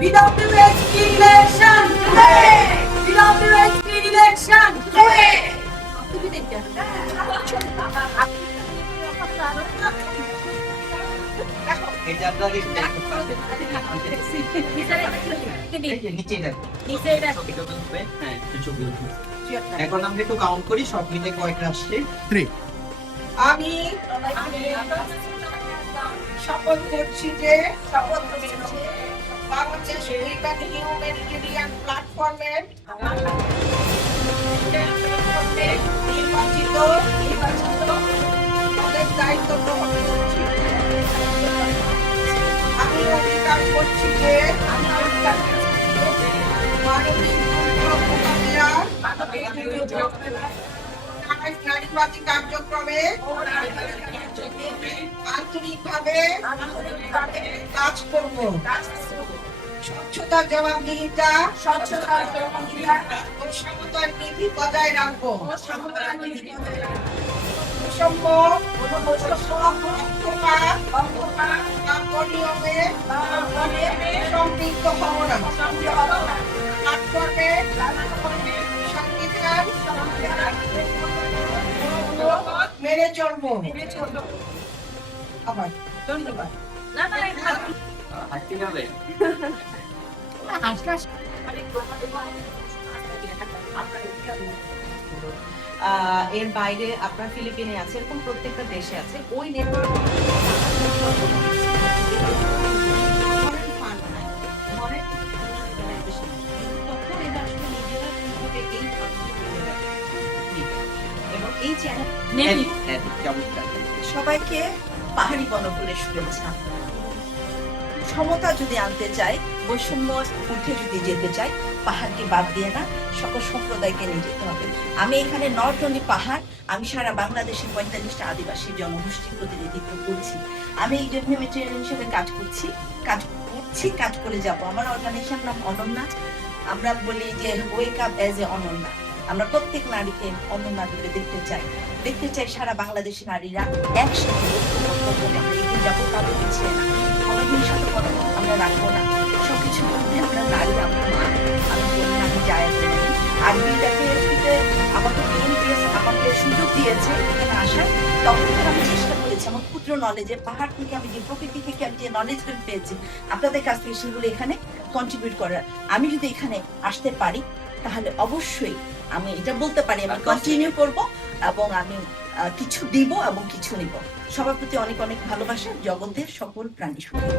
Without the WHP election, without the WHP election, এখন আমরা একটু কাউন্ট করি সব মিলে কয়টা আসছে। আমি শপথ করছি যে বাংলাদেশ উইমেন হিউম্যানিটেরিয়ান প্ল্যাটফর্মের নির্বাচিত পদের দায়িত্ব গ্রহণ করছি। আমি অঙ্গীকার করছি যে মানবিক দুর্যোগ মোকাবিলার নারীবাদী কার্যক্রমে আন্তরিকভাবে কাজ করব। স্বচ্ছতা, জবাবদিহিতা ও সমতার নীতি বজায় রাখবো। বৈষম্য, অনিয়মে সম্পৃক্ত হব না। প্ল্যাটফর্মে সংবিধান মেনে চলবো। আবার ধন্যবাদ। এর বাইরে আপনার ফিলিপিনে আছে, এরকম প্রত্যেকটা দেশে আছে। ওই নেটওয়ার্ক এবং এই চ্যানেল সবাইকে পাহাড়ি বনফুলের শুভেচ্ছা। সমতা যদি আনতে চাই, বৈষম্য উঠে যদি যেতে চাই, পাহাড়কে বাদ দিয়ে না, সকল সম্প্রদায়কে নিয়ে যেতে হবে। আমি এখানে নট অনলি পাহাড়, আমি সারা বাংলাদেশের 45টা আদিবাসী জনগোষ্ঠীর প্রতিনিধিত্ব করছি। আমি এই হিউম্যানিটেরিয়ান হিসেবে কাজ করে যাব। আমার অর্গানাইজেশন নাম অনন্যা। আমরা বলি যে wake up as a Ananya. আমরা প্রত্যেক নারীকে অনন্যা রূপে দেখতে চাই সারা বাংলাদেশের নারীরা একসাথে এগিয়ে যাবো, কারো পিছিয়ে না, কোনো হিংসাতে কোনো আমরা রাখবো না। সবকিছুর মধ্যে আমরা নারী, আমার মা, আমি বলি আমি যায় আর বিটাকে আমাকে সুযোগ দিয়েছে এখানে আসার। তখন আমি চেষ্টা করেছি আমার ক্ষুদ্র নলেজে, পাহাড় থেকে আমি যে প্রকৃতি থেকে আমি যে নলেজগুলো পেয়েছি আপনাদের কাছ থেকে, সেগুলো এখানে কন্ট্রিবিউট করার। আমি যদি এখানে আসতে পারি তাহলে অবশ্যই আমি এটা বলতে পারি আমি কন্টিনিউ করব এবং আমি কিছু দিব এবং কিছু নিব। সবার প্রতি অনেক অনেক ভালোবাসা। জগতের সকল প্রাণী সুখী।